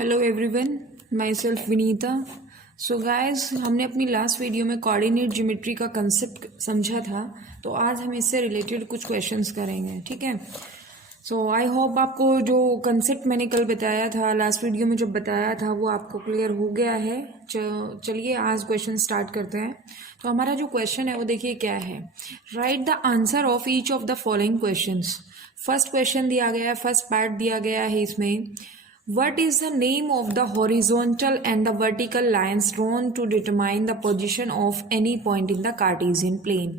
Hello everyone, my self Vinita. So guys, हमने अपनी last video में कोऑर्डिनेट ज्योमेट्री का कंसेप्ट समझा था, तो आज हम इससे रिलेटेड कुछ क्वेश्चंस करेंगे। ठीक है। सो आई होप आपको जो कंसेप्ट मैंने कल बताया था, लास्ट वीडियो में जो बताया था, वो आपको क्लियर हो गया है। चलिए आज क्वेश्चन स्टार्ट करते हैं। तो हमारा जो क्वेश्चन है वो देखिए क्या है। Right the answer of each of the following questions. First question दिया गया है, फर्स्ट पार्ट दिया गया है इसमें। What is the name of the horizontal and the vertical lines drawn to determine the position of any point in the Cartesian plane?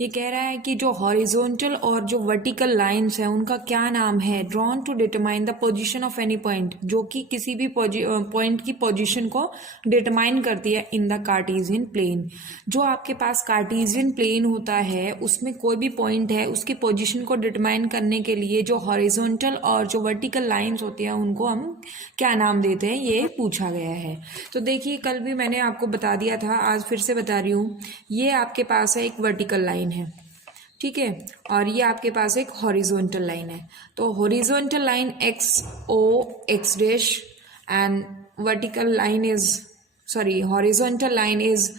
ये कह रहा है कि जो हॉरिजॉन्टल और जो वर्टिकल लाइंस है उनका क्या नाम है। Drawn to determine the position of any point, जो कि किसी भी पॉइंट की पोजीशन को डिटरमाइन करती है इन द कार्टेशियन प्लेन। जो आपके पास कार्टेशियन प्लेन होता है उसमें कोई भी पॉइंट है उसकी पोजीशन को डिटरमाइन करने के लिए जो हॉरिजॉन्टल और जो वर्टिकल लाइंस होती हैं उनको हम क्या नाम देते हैं, ये पूछा गया है। तो देखिए कल भी मैंने आपको बता दिया था, आज फिर से बता रही हूँ। ये आपके पास है एक वर्टिकल लाइन है, ठीक है, और ये आपके पास एक हॉरिजॉन्टल लाइन है। तो horizontal line X O X dash and vertical line is horizontal line is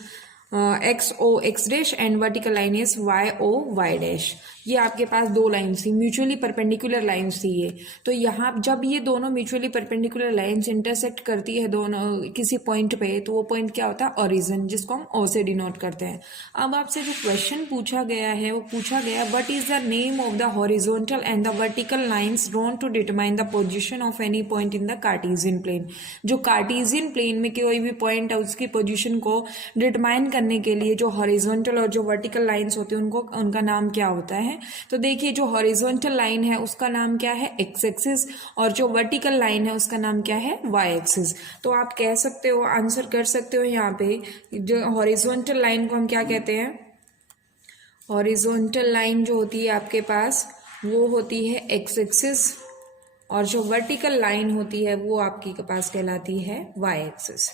X O X dash and vertical line is Y O Y dash. ये आपके पास दो लाइन्स थी, म्यूचुअली परपेंडिकुलर लाइन्स थी ये। तो यहाँ जब ये दोनों म्यूचुअली परपेंडिकुलर लाइन्स इंटरसेक्ट करती है दोनों किसी पॉइंट पे, तो वो पॉइंट क्या होता है, ओरिजिन, जिसको हम ओ से डिनोट करते हैं। अब आपसे जो क्वेश्चन पूछा गया है वो पूछा गया what is the name of the horizontal and the vertical lines drawn to determine the position of any point in the Cartesian plane. जो कार्टेशियन प्लेन में कोई भी पॉइंट है उसकी पोजिशन को डिटरमाइन करने के लिए जो हॉरिजॉन्टल और जो वर्टिकल लाइन्स होती है उनका नाम क्या होता है। तो देखिए जो हॉरिजॉन्टल लाइन है उसका नाम क्या है, एक्स एक्सिस, और जो वर्टिकल लाइन है उसका नाम क्या है, वाई एक्सिस। तो आप कह सकते हो, आंसर कर सकते हो यहाँ पे, जो हॉरिजॉन्टल लाइन को हम क्या कहते हैं। हॉरिजॉन्टल लाइन जो होती है आपके पास वो होती है एक्स एक्सिस, और जो वर्टिकल लाइन होती है वो आपके पास कहलाती है Y axis.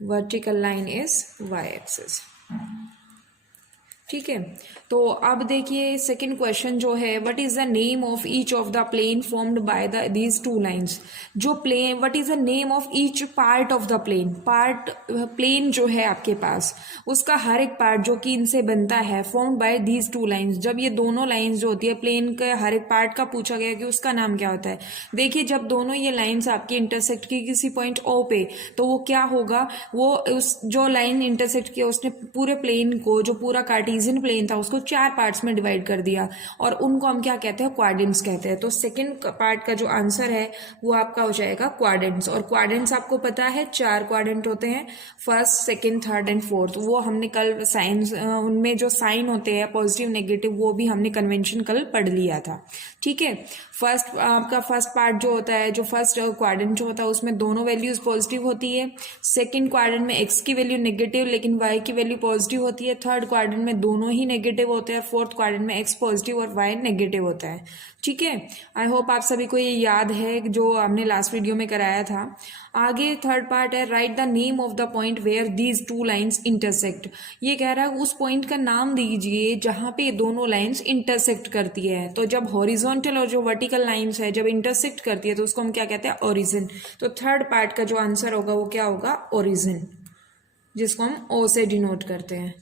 Vertical line is Y axis. ठीक है। तो अब देखिए सेकंड क्वेश्चन जो है, what is the name of each of the plane formed by these two lines. जो plane, what is the name of each part of the plane. Plane जो है आपके पास उसका हर एक पार्ट जो कि इनसे बनता है, formed by these two lines. जब ये दोनों लाइंस जो होती है प्लेन के हर एक पार्ट का पूछा गया कि उसका नाम क्या होता है। देखिए जब दोनों ये लाइंस आपकी इंटरसेक्ट की किसी पॉइंट ओ पे, तो वो क्या होगा, वो उस जो लाइन इंटरसेक्ट किया उसने पूरे प्लेन को, जो पूरा कार्टेशियन प्लेन था उसको चार पार्ट्स में डिवाइड कर दिया, और उनको हम क्या कहते हैं, क्वाड्रेंट्स कहते हैं। तो सेकंड पार्ट का जो आंसर है वो आपका हो जाएगा क्वाड्रेंट्स। और क्वाड्रेंट्स आपको पता है चार क्वाड्रेंट होते हैं, first second third and fourth. वो हमने कल साइंस, उनमें जो साइन होते हैं पॉजिटिव नेगेटिव, वो भी हमने कन्वेंशन कल पढ़ लिया था। ठीक है। फर्स्ट आपका फर्स्ट पार्ट जो होता है, जो फर्स्ट क्वाड्रेंट जो होता है उसमें दोनों वैल्यूज पॉजिटिव होती है। सेकंड क्वाड्रेंट में एक्स की वैल्यू नेगेटिव लेकिन वाई की वैल्यू पॉजिटिव होती है। थर्ड क्वाड्रेंट में दोनों ही नेगेटिव होते हैं। फोर्थ क्वाड्रेंट में एक्स पॉजिटिव और वाई नेगेटिव होता है। ठीक है। आई होप आप सभी को ये याद है जो हमने लास्ट वीडियो में कराया था। आगे थर्ड पार्ट है, right the name of the point where these two lines intersect. ये कह रहा है उस पॉइंट का नाम दीजिए जहां पे दोनों लाइंस इंटरसेक्ट करती है। तो जब हॉरिजॉन्टल और जो वर्टिकल लाइंस है जब इंटरसेक्ट करती है तो उसको हम क्या कहते हैं, ओरिजिन। तो थर्ड पार्ट का जो आंसर होगा वो क्या होगा, ओरिजिन, जिसको हम ओ से डिनोट करते हैं।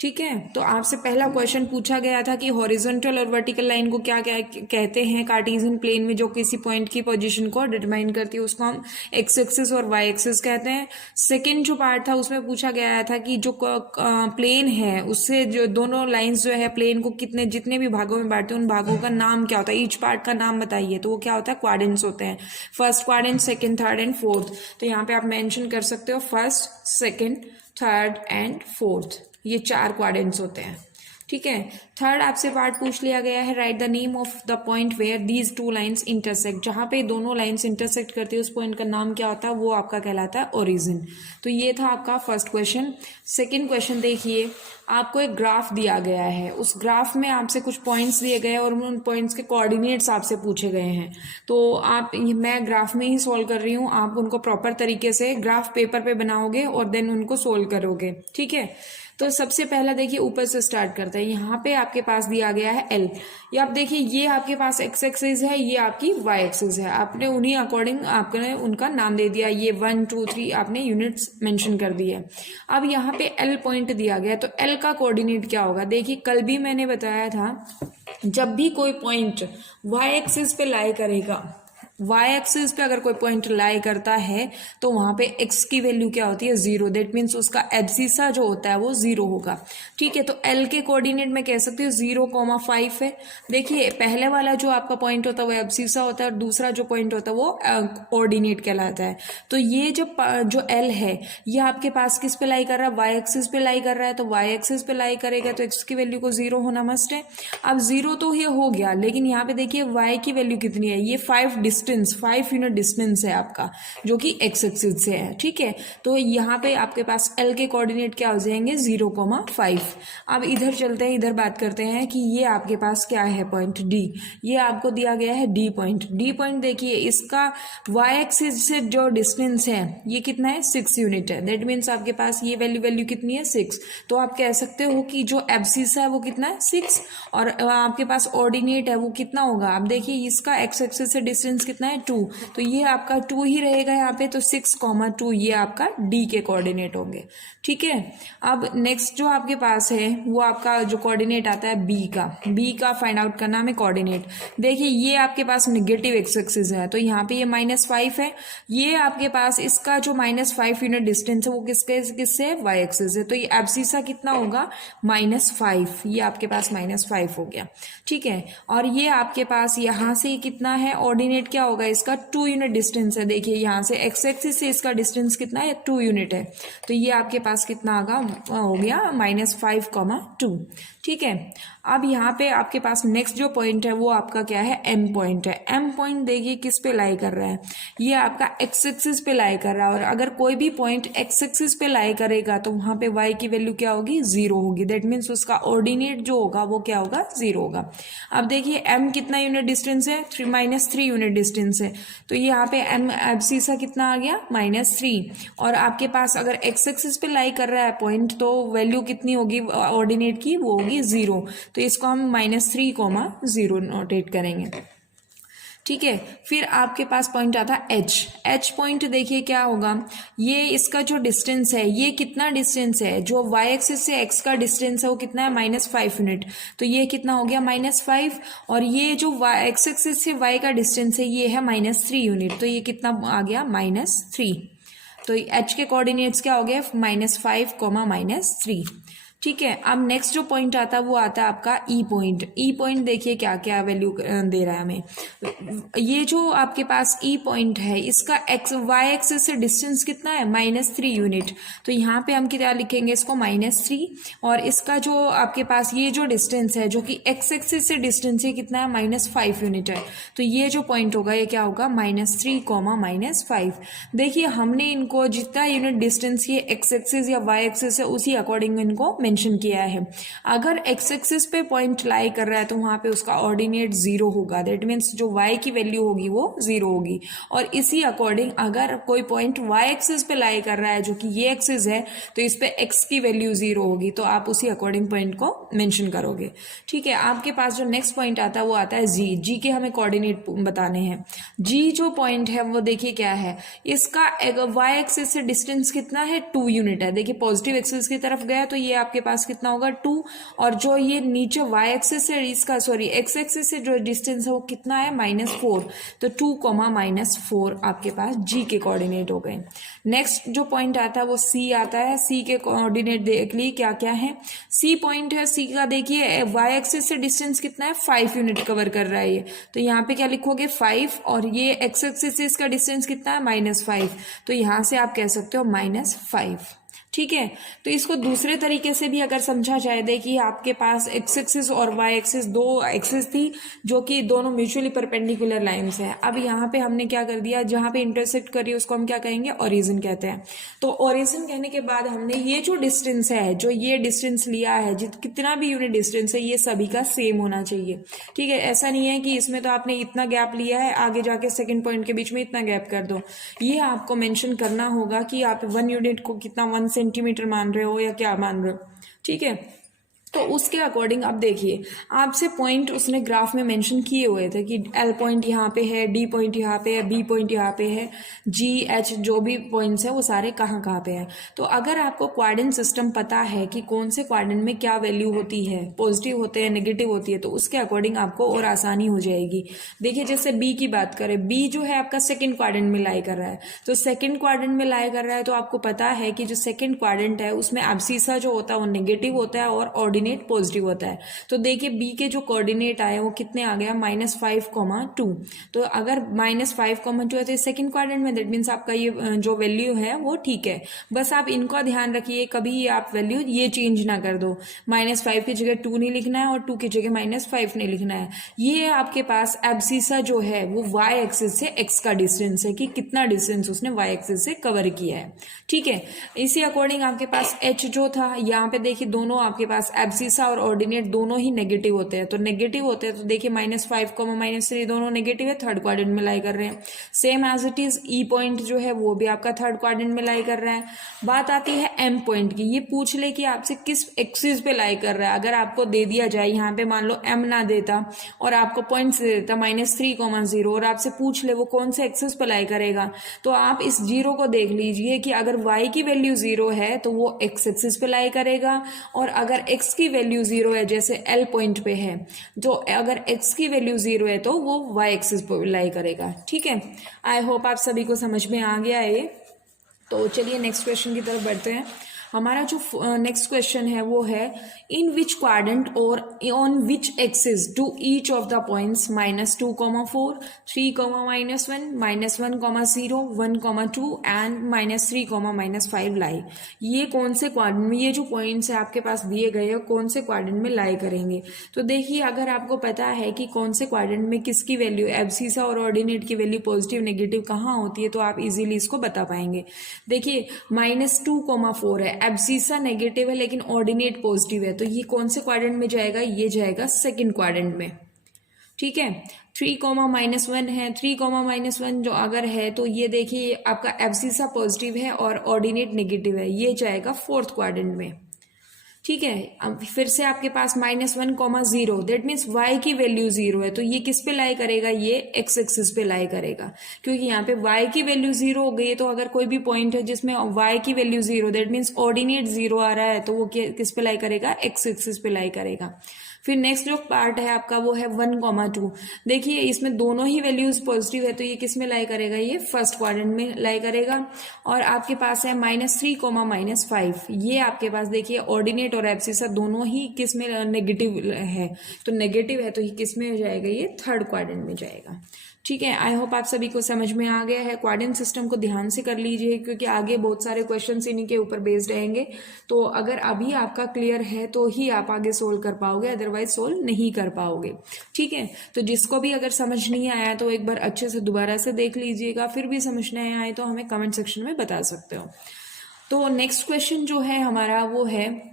ठीक है। तो आपसे पहला क्वेश्चन पूछा गया था कि हॉरिजॉन्टल और वर्टिकल लाइन को क्या कहते हैं कार्टेशियन प्लेन में, जो किसी पॉइंट की पोजीशन को डिटरमाइन करती है, उसको हम एक्स एक्सिस और वाई एक्सिस कहते हैं। सेकंड जो पार्ट था उसमें पूछा गया था कि जो प्लेन है उससे जो दोनों लाइंस जो है प्लेन को जितने भी भागों में बांटते हैं उन भागों का नाम क्या होता है, ईच पार्ट का नाम बताइए। तो वो क्या होता है, क्वाड्रेंट्स होते हैं। First quadrant, second, third and fourth. तो यहाँ पे आप मेंशन कर सकते हो first, second, third and fourth, ये चार क्वाड्रेंट्स होते हैं। ठीक है। थर्ड आपसे पार्ट पूछ लिया गया है, right the name of the point where these two lines intersect. जहां पे दोनों लाइंस इंटरसेक्ट करती है उस पॉइंट का नाम क्या होता है, वो आपका कहलाता है ओरिजिन। तो ये था आपका फर्स्ट क्वेश्चन। सेकंड क्वेश्चन देखिए, आपको एक ग्राफ दिया गया है, उस ग्राफ में आपसे कुछ पॉइंट्स दिए गए और उन पॉइंट्स के कोऑर्डिनेट्स आपसे पूछे गए हैं। तो मैं ग्राफ में ही सॉल्व कर रही हूँ, आप उनको प्रॉपर तरीके से ग्राफ पेपर पे बनाओगे और देन उनको सोल्व करोगे। ठीक है। तो सबसे पहला देखिए ऊपर से स्टार्ट करते हैं। यहाँ पे आपके पास दिया गया है एल। ये आप देखिए ये आपके पास एक्स एक्सिस है, ये आपकी वाई एक्सिस है। आपने उन्हीं अकॉर्डिंग आपने उनका नाम दे दिया, ये 1 2 3 आपने यूनिट्स मेंशन कर दी है। अब यहाँ पे एल पॉइंट दिया गया, तो एल का कोऑर्डिनेट क्या होगा? देखिए कल भी मैंने बताया था, जब भी कोई पॉइंट वाई एक्सिस पे लाई करेगा, वाई एक्सिस पे अगर कोई पॉइंट लाई करता है तो वहां पे एक्स की वैल्यू क्या होती है? 0। दैट मीन्स उसका एब्सिसा जो होता है वो 0 होगा। ठीक है, तो एल के कोऑर्डिनेट में कह सकते हो 0,5 है। देखिए पहले वाला जो आपका पॉइंट होता है वो एब्सिसा होता है, और दूसरा जो पॉइंट होता है वो कोऑर्डिनेट कहलाता है। तो ये जो एल है ये आपके पास किस पे लाई कर रहा है? वाई एक्सिस पे लाई कर रहा है। तो वाई एक्सिस पे लाई करेगा तो एक्स की वैल्यू को 0 होना मस्ट है। अब 0 तो ये हो गया, लेकिन यहाँ पे देखिए वाई की वैल्यू कितनी है? ये 5 यूनिट डिस्टेंस है आपका, जो कि एक्स एक्सिस से है। ठीक है, तो यहाँ पे आपके पास एल के कोऑर्डिनेट क्या हो जाएंगे? 0,5। अब इधर चलते हैं, इधर बात करते हैं कि ये आपके पास क्या है? Point D. ये आपको दिया गया है डी पॉइंट। डी पॉइंट देखिए इसका वाई एक्सिस से जो डिस्टेंस है ये कितना है? 6 यूनिट है। दैट मीन्स आपके पास ये वैल्यू कितनी है? 6। तो आप कह सकते हो कि जो एब्सिस है वो कितना है? 6। और आपके पास ऑर्डिनेट है वो कितना होगा? आप देखिए इसका एक्स एक्सिस से डिस्टेंस कितना है? 2। तो ये आपका 2 ही रहेगा यहाँ पे। तो 6,2 ये आपका डी के कोऑर्डिनेट होंगे। ठीक है, अब नेक्स्ट जो आपके पास है वो आपका जो कोऑर्डिनेट आता है बी का फाइंड आउट करना हमें कोऑर्डिनेट। देखिए ये आपके पास नेगेटिव एक्स एक्सिस है, तो यहाँ पे ये -5 है। ये आपके पास इसका जो -5 यूनिट डिस्टेंस है वो किससे है? वाई एक्सिस है। तो ये एब्सिसा कितना होगा? -5। ये आपके पास -5 हो गया। ठीक है, और ये आपके पास यहाँ से कितना है? ऑर्डिनेट क्या होगा इसका? 2 यूनिट डिस्टेंस है। देखिए यहाँ से एक्स एक्सिस से इसका डिस्टेंस कितना है? 2 यूनिट है। तो ये आपके पास कितना हो गया? -5,2। ठीक है, अब यहाँ पे आपके पास नेक्स्ट जो पॉइंट है वो आपका क्या है? एम पॉइंट है। एम पॉइंट देखिए किस पे लाई कर रहा है? ये आपका एक्स एक्सिस पे लाई कर रहा है, और अगर कोई भी पॉइंट एक्स एक्सिस पे लाई करेगा तो वहां पे वाई की वैल्यू क्या होगी? 0 होगी। दैट मीन्स उसका ऑर्डिनेट जो होगा वो क्या होगा? 0 होगा। अब देखिए एम कितना यूनिट डिस्टेंस है? -3 यूनिट डिस्टेंस है। तो यहाँ पे एम एब्सिसा कितना आ गया? -3। और आपके पास अगर एक्स एक्सिस पे लाई कर रहा है पॉइंट तो वैल्यू कितनी होगी ऑर्डिनेट की? वो होगी 0। तो इसको हम -3,0 नोटेट करेंगे। ठीक है, फिर आपके पास पॉइंट आता है एच पॉइंट। देखिए क्या होगा? ये इसका जो डिस्टेंस है ये कितना डिस्टेंस है? जो वाई एक्सिस से एक्स का डिस्टेंस है वो कितना है? -5 यूनिट। तो ये कितना हो गया? -5। और ये जो एक्स एक्सिस से वाई का डिस्टेंस है ये है -3 यूनिट। तो ये कितना आ गया? -3। तो एच के कोऑर्डिनेट्स क्या हो गए? -5, -3। ठीक है, अब नेक्स्ट जो पॉइंट आता है वो आता है आपका ई पॉइंट। ई पॉइंट देखिए क्या क्या वैल्यू दे रहा है हमें। ये जो आपके पास ई पॉइंट है इसका एक्स वाई एक्सिस से डिस्टेंस कितना है? -3 यूनिट। तो यहाँ पे हम क्या लिखेंगे इसको? -3। और इसका जो आपके पास ये जो डिस्टेंस है जो कि एक्स एक्सिस से डिस्टेंस है कितना है? -5 यूनिट है। तो ये जो पॉइंट होगा ये क्या होगा? -3, -5। देखिए हमने इनको जितना यूनिट डिस्टेंस ये एक्स एक्सिस या वाई एक्सिस है उसी अकॉर्डिंग इनको मेंशन किया है। अगर एक्स एक्सिस पे पॉइंट लाई कर रहा है तो वहां पे उसका ऑर्डिनेट 0 होगा। दैट मीन्स जो वाई की वैल्यू होगी वो 0 होगी। और इसी अकॉर्डिंग अगर कोई पॉइंट वाई एक्सिस पे लाई कर रहा है जो कि ये एक्सिस है तो इस पे एक्स की वैल्यू 0 होगी। तो आप उसी अकॉर्डिंग पॉइंट को मेंशन करोगे। ठीक है, आपके पास जो नेक्स्ट पॉइंट आता है वो आता है जी के हमें कोऑर्डिनेट बताने हैं। जी जो पॉइंट है वो देखिए क्या है? इसका वाई एक्सिस से डिस्टेंस कितना है? 2 यूनिट है। देखिए पॉजिटिव एक्सिस की तरफ गया तो ये आपके पास कितना होगा? 2। और जो ये नीचे वाई एक्सिस से इसका एक्स एक्सिस से जो डिस्टेंस है वो कितना है? -4। तो 2, -4 आपके पास जी के कोऑर्डिनेट हो गए। नेक्स्ट जो पॉइंट आता है वो सी आता है। सी के कोऑर्डिनेट देख लिए क्या क्या है? सी पॉइंट है, सी का देखिए वाई एक्सिस से डिस्टेंस कितना है? 5 यूनिट कवर कर रहा है ये। तो यहाँ पे क्या लिखोगे? 5। और ये एक्स एक्सिस से इसका डिस्टेंस कितना है? -5। तो यहाँ से आप कह सकते हो -5। ठीक है, तो इसको दूसरे तरीके से भी अगर समझा जाए, देखिए आपके पास एक्स एक्सिस और वाई एक्सिस दो एक्सिस थी जो कि दोनों म्यूचुअली परपेंडिकुलर लाइंस है। अब यहाँ पे हमने क्या कर दिया? जहाँ पे इंटरसेक्ट करी उसको हम क्या कहेंगे? ओरिजिन कहते हैं। तो ओरिजिन कहने के बाद हमने ये जो डिस्टेंस है, जो ये डिस्टेंस लिया है, कितना भी यूनिट डिस्टेंस है ये सभी का सेम होना चाहिए। ठीक है, ऐसा नहीं है कि इसमें तो आपने इतना गैप लिया है आगे जाके सेकेंड पॉइंट के बीच में इतना गैप कर दो। ये आपको मेंशन करना होगा कि आप 1 यूनिट को कितना 1 से सेंटीमीटर मान रहे हो या क्या मान रहे हो, ठीक है। तो उसके अकॉर्डिंग अब देखिए, आपसे पॉइंट उसने ग्राफ में मेंशन किए हुए थे कि एल पॉइंट यहाँ पे है, डी पॉइंट यहाँ पे है, बी पॉइंट यहाँ पे है, जी एच जो भी पॉइंट्स है वो सारे कहाँ कहाँ पे है। तो अगर आपको क्वाड्रेंट सिस्टम पता है कि कौन से क्वाड्रेंट में क्या वैल्यू होती है, पॉजिटिव होते हैं, नेगेटिव होती है, तो उसके अकॉर्डिंग आपको और आसानी हो जाएगी। देखिए जैसे बी की बात करें, बी जो है आपका सेकेंड क्वाड्रेंट में लाई कर रहा है, तो सेकेंड क्वाड्रेंट में लाई कर रहा है तो आपको पता है कि जो सेकेंड क्वाड्रेंट है उसमें एब्सिसा जो होता है वो नेगेटिव होता है और ऑर्डिनेट पॉजिटिव होता है। तो देखिए बी के जो कोऑर्डिनेट आए वो कितने आ गया, -5,2। तो अगर -5,2 है तो सेकंड क्वाड्रेंट में, दैट मीन्स आपका ये जो वैल्यू है वो ठीक है। बस आप इनका ध्यान रखिए, कभी आप वैल्यू ये चेंज ना कर दो, -5 की जगह 2 नहीं लिखना है और 2 की जगह -5 नहीं लिखना है। ये आपके पास एब्सिसा जो है वो वाई एक्सिस से एक्स का डिस्टेंस है कि कितना डिस्टेंस उसने वाई एक्सिस से कवर किया है, ठीक है। इसी अकॉर्डिंग आपके पास एच जो था, यहाँ पे देखिए दोनों आपके पास एब्सिसा और ऑर्डिनेट दोनों ही नेगेटिव होते हैं, तो नेगेटिव होते हैं तो देखिए -5, -3 दोनों नेगेटिव है, थर्ड क्वाड्रेंट में लाई कर रहे हैं। Same as it is E point जो है वो भी आपका थर्ड क्वाड्रेंट में लाई कर रहा है। बात आती है एम पॉइंट की, ये पूछ ले कि आपसे किस एक्सिस पे लाई कर रहा है। अगर आपको दे दिया जाए यहाँ पे, मान लो एम ना देता और आपको पॉइंट्स दे देता -3,0 और आपसे पूछ ले वो कौन से एक्सिस पे लाई करेगा, तो आप इस जीरो को देख लीजिए कि अगर y की वैल्यू 0 है तो वो x एक्सिस पे लाई करेगा, और अगर x की वैल्यू 0 है, जैसे L पॉइंट पे है, तो अगर x की वैल्यू 0 है तो वो y एक्सिस पे लाई करेगा, ठीक है। आई होप आप सभी को समझ में आ गया है। तो चलिए नेक्स्ट क्वेश्चन की तरफ बढ़ते हैं। हमारा जो नेक्स्ट क्वेश्चन है वो है, इन विच क्वाड्रेंट और on which axis do each of the points -2,4, 3,-1, -1,0, 1,2 and -3,-5 लाई। ये कौन से क्वाड्रेंट में, ये जो पॉइंट्स है आपके पास दिए गए हैं कौन से क्वाड्रेंट में लाई करेंगे। तो देखिए अगर आपको पता है कि कौन से क्वाड्रेंट में किसकी वैल्यू, एब्सिसा और ऑर्डिनेट की वैल्यू पॉजिटिव नेगेटिव कहाँ होती है, तो आप इजीली इसको बता पाएंगे। देखिए -2,4 है, एब्सिसा नेगेटिव है लेकिन ऑर्डिनेट पॉजिटिव है, तो ये कौन से क्वाड्रेंट में जाएगा, ये जाएगा सेकंड क्वाड्रेंट में, ठीक है। 3,-1 है, 3,-1 जो अगर है तो ये देखिए आपका एब्सिसा पॉजिटिव है और ऑर्डिनेट नेगेटिव है, ये जाएगा फोर्थ क्वाड्रेंट में, ठीक है। अब फिर से आपके पास -1,0, दैट मीन्स y की वैल्यू 0 है, तो ये किस पे लाई करेगा, ये x एक्सिस पे लाई करेगा, क्योंकि यहाँ पे y की वैल्यू 0 हो गई है। तो अगर कोई भी पॉइंट है जिसमें y की वैल्यू 0, दैट मीन्स ऑर्डिनेट 0 आ रहा है, तो वो किस पे लाई करेगा, x एक्सिस पे लाई करेगा। फिर नेक्स्ट जो पार्ट है आपका वो है 1,2। देखिए इसमें दोनों ही वैल्यूज पॉजिटिव है, तो ये किस में लाई करेगा, ये फर्स्ट क्वाड्रेंट में लाई करेगा। और आपके पास है -3, -5, ये आपके पास देखिए ऑर्डिनेट और एब्सिसा दोनों ही किस में नेगेटिव है, तो नेगेटिव है तो ये किस में जाएगा, ये थर्ड क्वाड्रेंट में जाएगा, ठीक है। आई होप आप सभी को समझ में आ गया है। क्वाड्रेंट सिस्टम को ध्यान से कर लीजिए क्योंकि आगे बहुत सारे क्वेश्चंस इन्हीं के ऊपर बेस्ड रहेंगे। तो अगर अभी आपका क्लियर है तो ही आप आगे सोल्व कर पाओगे, अदरवाइज सोल्व नहीं कर पाओगे, ठीक है। तो जिसको भी अगर समझ नहीं आया तो एक बार अच्छे से दोबारा से देख लीजिएगा, फिर भी समझ नहीं आए तो हमें कमेंट सेक्शन में बता सकते हो। तो नेक्स्ट क्वेश्चन जो है हमारा वो है,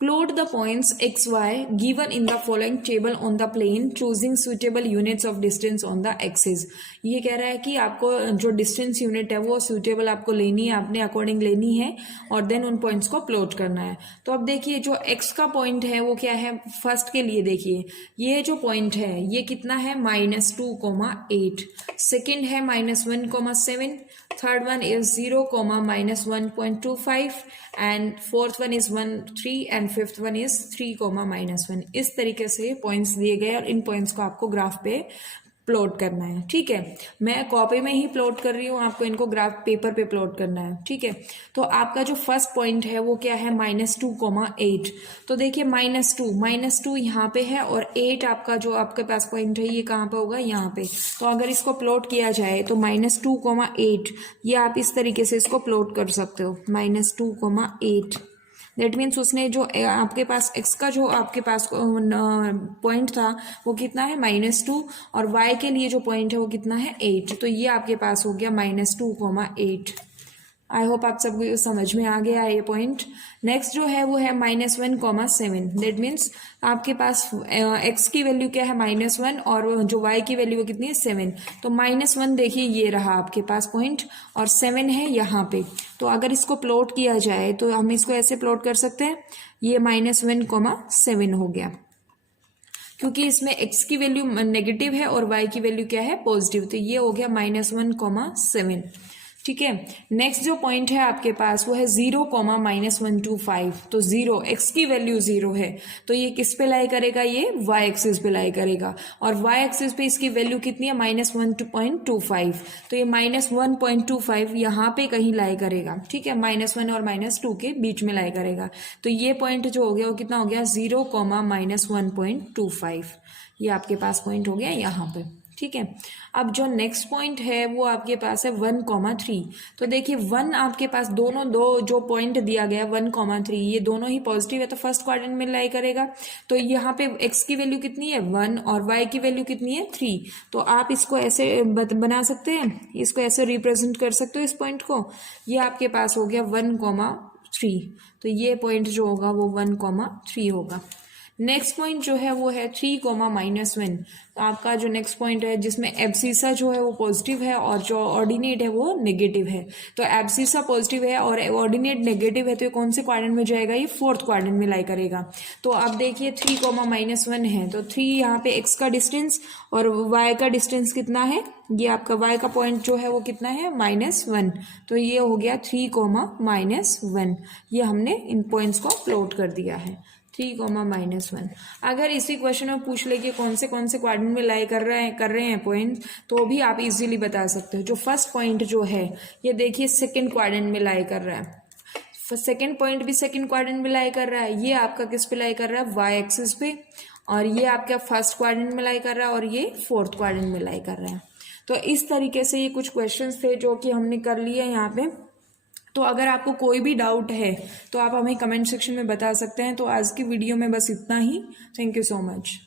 plot the points x y given in the following table on the plane choosing suitable units of distance on the axis। ये कह रहा है कि आपको जो डिस्टेंस यूनिट है वो सुटेबल आपको लेनी है, अपने अकॉर्डिंग लेनी है और देन उन पॉइंट्स को प्लॉट करना है। तो अब देखिए जो x का पॉइंट है वो क्या है, फर्स्ट के लिए देखिए ये जो पॉइंट है ये कितना है, -2,8, सेकेंड है -1,7, third one is 0, -1.25 and fourth one is 1, 3 and fifth one is 3, -1। इस तरीके से पॉइंट्स दिए गए और इन पॉइंट्स को आपको ग्राफ पे प्लॉट करना है, ठीक है। मैं कॉपी में ही प्लॉट कर रही हूँ, आपको इनको ग्राफ पेपर पे प्लॉट करना है, ठीक है। तो आपका जो फर्स्ट पॉइंट है वो क्या है, -2,8। तो देखिए -2 यहाँ पे है और 8 आपका जो आपके पास पॉइंट है ये कहाँ पे होगा, यहाँ पे। तो अगर इसको प्लॉट किया जाए तो -2,8 ये आप इस तरीके से इसको प्लॉट कर सकते हो, -2,8। दैट मीन्स उसने जो आपके पास x का जो आपके पास पॉइंट था वो कितना है, -2, और y के लिए जो पॉइंट है वो कितना है, 8। तो ये आपके पास हो गया -2,8। आई होप आप सब समझ में आ गया है ये पॉइंट। नेक्स्ट जो है वो है -1,7। दैट मीन्स आपके पास x की वैल्यू क्या है -1 और जो y की वैल्यू कितनी है 7। तो -1 देखिए ये रहा आपके पास पॉइंट और 7 है यहाँ पे। तो अगर इसको प्लॉट किया जाए तो हम इसको ऐसे प्लॉट कर सकते हैं, ये -1,7 हो गया, क्योंकि इसमें x की वैल्यू नेगेटिव है और y की वैल्यू क्या है पॉजिटिव। तो ये हो गया -1,7। ठीक है। नेक्स्ट जो पॉइंट है आपके पास वो है 0,-125। तो 0 x की वैल्यू 0 है तो ये किस पे लाई करेगा, ये y एक्सिस पे लाई करेगा और y एक्सिस पे इसकी वैल्यू कितनी है -1.25। तो ये -1.25 यहाँ पे कहीं लाई करेगा। ठीक है, -1 और -2 के बीच में लाई करेगा। तो ये पॉइंट जो हो गया वो कितना हो गया 0,-1.25। ये आपके पास पॉइंट हो गया यहाँ पे। ठीक है। अब जो नेक्स्ट पॉइंट है वो आपके पास है 1,3। तो देखिए 1 आपके पास दो जो पॉइंट दिया गया 1,3 ये दोनों ही पॉजिटिव है तो फर्स्ट क्वाड्रेंट में लाई करेगा। तो यहाँ पे x की वैल्यू कितनी है 1 और y की वैल्यू कितनी है 3। तो आप इसको ऐसे बना सकते हैं, इसको ऐसे रिप्रेजेंट कर सकते हो इस पॉइंट को। ये आपके पास हो गया 1,3। तो ये पॉइंट जो होगा वो 1,3 होगा। नेक्स्ट पॉइंट जो है वो है 3,-1। तो आपका जो नेक्स्ट पॉइंट है जिसमें एब्सिसा जो है वो पॉजिटिव है और जो ऑर्डिनेट है वो नेगेटिव है। तो एब्सिसा पॉजिटिव है और ऑर्डिनेट नेगेटिव है तो ये कौन से क्वाड्रेंट में जाएगा, ये फोर्थ क्वाड्रेंट में लाई करेगा। तो अब देखिए 3,-1 है तो 3 यहाँ पे x का डिस्टेंस और y का डिस्टेंस कितना है, ये आपका y का पॉइंट जो है वो कितना है -1। तो ये हो गया 3,-1। ये हमने इन पॉइंट्स को प्लॉट कर दिया है 3,-1। अगर इसी क्वेश्चन में पूछ ले कि कौन से क्वाड्रेंट में लाई कर रहे हैं पॉइंट, तो भी आप इजीली बता सकते हो। जो फर्स्ट पॉइंट जो है ये देखिए सेकंड क्वाड्रेंट में लाई कर रहा है, सेकंड पॉइंट भी सेकंड क्वाड्रेंट में लाई कर रहा है। ये आपका किस पे लाई कर रहा है, y एक्सिस पे, और ये आपका फर्स्ट क्वाड्रेंट में लाई कर रहा है और ये फोर्थ क्वाड्रेंट में लाई कर रहा है। तो इस तरीके से ये कुछ क्वेश्चंस थे जो कि हमने कर लिए यहाँ पे। तो अगर आपको कोई भी डाउट है तो आप हमें कमेंट सेक्शन में बता सकते हैं। तो आज की वीडियो में बस इतना ही। Thank you so much.